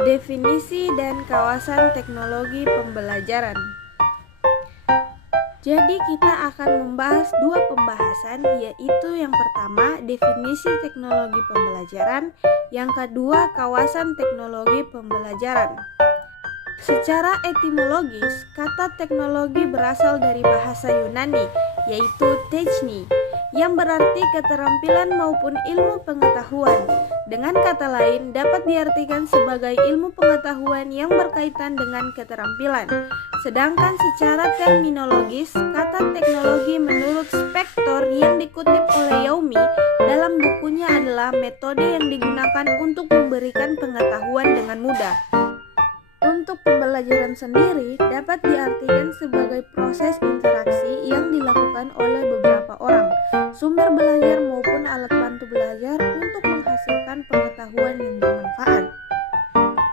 Definisi dan kawasan teknologi pembelajaran. Jadi kita akan membahas dua pembahasan, yaitu yang pertama definisi teknologi pembelajaran, yang kedua kawasan teknologi pembelajaran. Secara etimologis, kata teknologi berasal dari bahasa Yunani, yaitu techni, yang berarti keterampilan maupun ilmu pengetahuan. Dengan kata lain, dapat diartikan sebagai ilmu pengetahuan yang berkaitan dengan keterampilan. Sedangkan secara terminologis, kata teknologi menurut Spector yang dikutip oleh Youmi dalam bukunya adalah metode yang digunakan untuk memberikan pengetahuan dengan mudah. Untuk pembelajaran sendiri dapat diartikan sebagai proses interaksi yang dilakukan oleh beberapa orang, sumber belajar maupun alat bantu belajar untuk menghasilkan pengetahuan yang bermanfaat,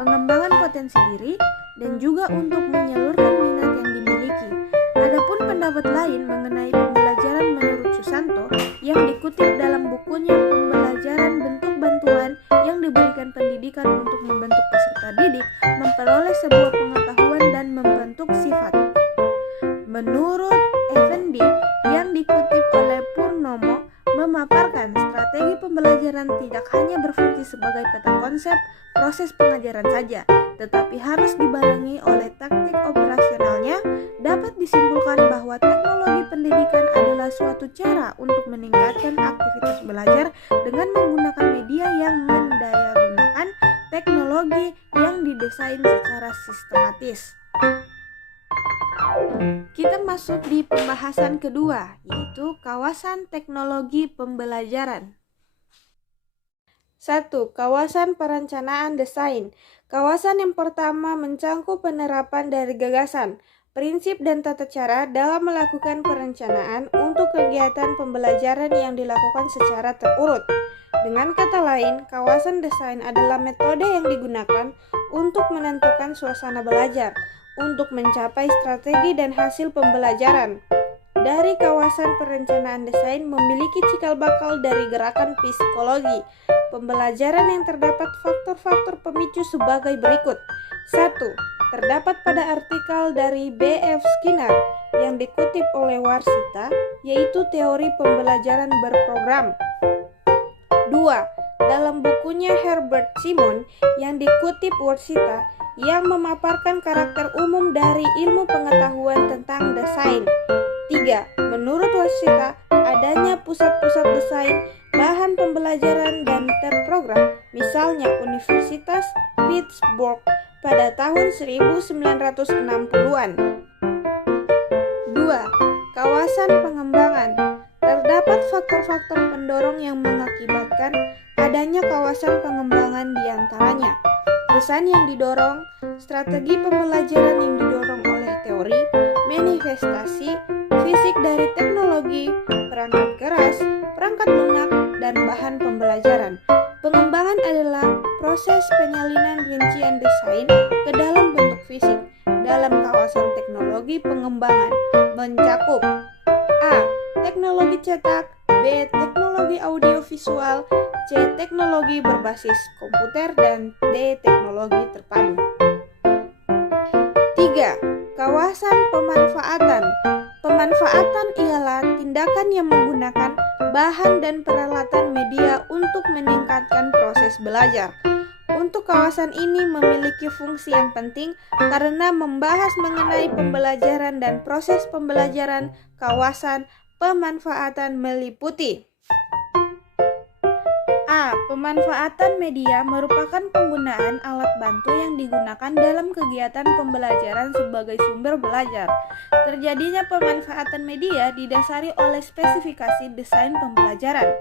pengembangan potensi diri, dan juga untuk menyalurkan minat yang dimiliki. Adapun pendapat lain mengenai pembelajaran menurut Susanto yang dikutip dalam bukunya Pembelajaran Bentuk Bantuan yang diberikan pendidikan untuk membentuk peserta didik, memperoleh sebuah pengetahuan dan membentuk sifat. Menurut Effendi yang dikutip oleh Purnomo, memaparkan strategi pembelajaran tidak hanya berfungsi sebagai peta konsep proses pengajaran saja, tetapi harus dibarengi oleh taktik operasionalnya. Dapat disimpulkan bahwa teknologi pendidikan adalah suatu cara untuk meningkatkan aktivitas belajar dengan menggunakan media yang mendayagunakan teknologi yang didesain secara sistematis. Kita masuk di pembahasan kedua, yaitu kawasan teknologi pembelajaran. 1. Kawasan perencanaan desain. Kawasan yang pertama mencangkup penerapan dari gagasan, prinsip dan tata cara dalam melakukan perencanaan untuk kegiatan pembelajaran yang dilakukan secara terurut. Dengan kata lain, kawasan desain adalah metode yang digunakan untuk menentukan suasana belajar, untuk mencapai strategi dan hasil pembelajaran. Dari kawasan perencanaan desain memiliki cikal bakal dari gerakan psikologi pembelajaran yang terdapat faktor-faktor pemicu sebagai berikut. 1. Terdapat pada artikel dari B.F. Skinner yang dikutip oleh Warsita, yaitu teori pembelajaran berprogram. 2. Dalam bukunya Herbert Simon yang dikutip Warsita yang memaparkan karakter umum dari ilmu pengetahuan tentang desain. 3. Menurut Warsita, adanya pusat-pusat desain, bahan pembelajaran dan terprogram, misalnya Universitas Pittsburgh pada tahun 1960-an. 2. Kawasan pengembangan. Terdapat faktor-faktor pendorong yang mengakibatkan adanya kawasan pengembangan diantaranya desain yang didorong, strategi pembelajaran yang didorong oleh teori, manifestasi, fisik dari teknologi, perangkat keras, perangkat lunak, dan bahan pembelajaran. Pengembangan adalah proses penyalinan rincian desain ke dalam bentuk fisik. Dalam kawasan teknologi pengembangan mencakup A. Teknologi cetak, B. Teknologi audiovisual, C. Teknologi berbasis komputer, dan D. Teknologi terpadu. 3. Kawasan pemanfaatan. Pemanfaatan ialah tindakan yang menggunakan bahan dan peralatan media untuk meningkatkan proses belajar. Untuk kawasan ini memiliki fungsi yang penting karena membahas mengenai pembelajaran dan proses pembelajaran. Kawasan pemanfaatan meliputi A. Pemanfaatan media merupakan penggunaan alat bantu yang digunakan dalam kegiatan pembelajaran sebagai sumber belajar. Terjadinya pemanfaatan media didasari oleh spesifikasi desain pembelajaran.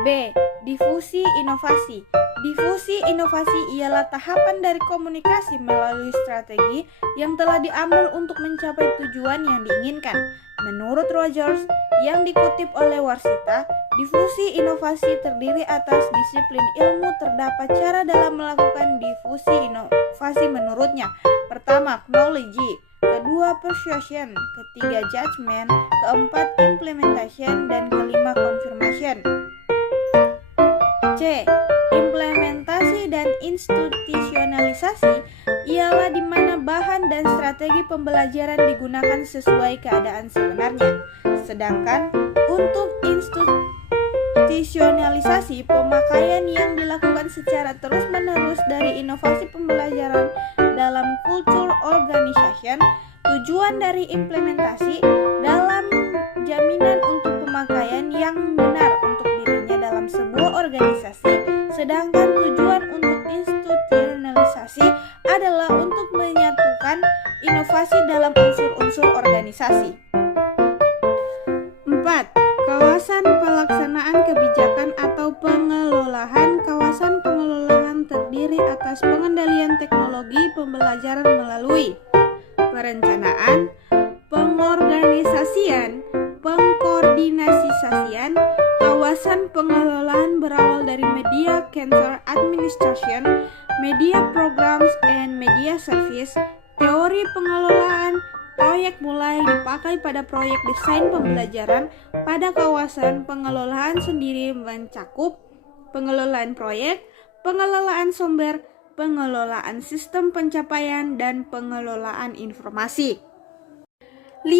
B. Difusi inovasi. Difusi inovasi ialah tahapan dari komunikasi melalui strategi yang telah diambil untuk mencapai tujuan yang diinginkan. Menurut Rogers yang dikutip oleh Warsita, difusi inovasi terdiri atas disiplin ilmu. Terdapat cara dalam melakukan difusi inovasi menurutnya. Pertama, knowledge. Kedua, persuasion. Ketiga, judgment. Keempat, implementation. Dan kelima, confirmation. C. Implementasi dan pengertian institusionalisasi ialah di mana bahan dan strategi pembelajaran digunakan sesuai keadaan sebenarnya. Sedangkan untuk institusionalisasi, pemakaian yang dilakukan secara terus-menerus dari inovasi pembelajaran dalam kultur organization. Tujuan dari implementasi dalam jaminan untuk pemakaian yang benar untuk dirinya dalam sebuah organisasi, sedangkan tujuan untuk institusionalisasi adalah untuk menyatukan inovasi dalam unsur-unsur organisasi. 4. Kawasan pelaksanaan kebijakan atau pengelolaan. Kawasan pengelolaan terdiri atas pengendalian teknologi pembelajaran melalui perencanaan, pengorganisasian, pengkoordinasian. Kawasan pengelolaan berawal dari media cancer administration, media programs, and media service. Teori pengelolaan proyek mulai dipakai pada proyek desain pembelajaran. Pada kawasan pengelolaan sendiri mencakup pengelolaan proyek, pengelolaan sumber, pengelolaan sistem pencapaian, dan pengelolaan informasi. 5.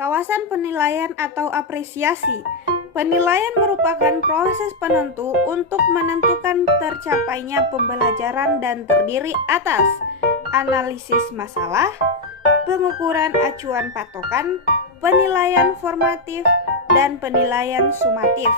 Kawasan penilaian atau apresiasi. Penilaian merupakan proses penentu untuk menentukan tercapainya pembelajaran dan terdiri atas analisis masalah, pengukuran acuan patokan, penilaian formatif, dan penilaian sumatif.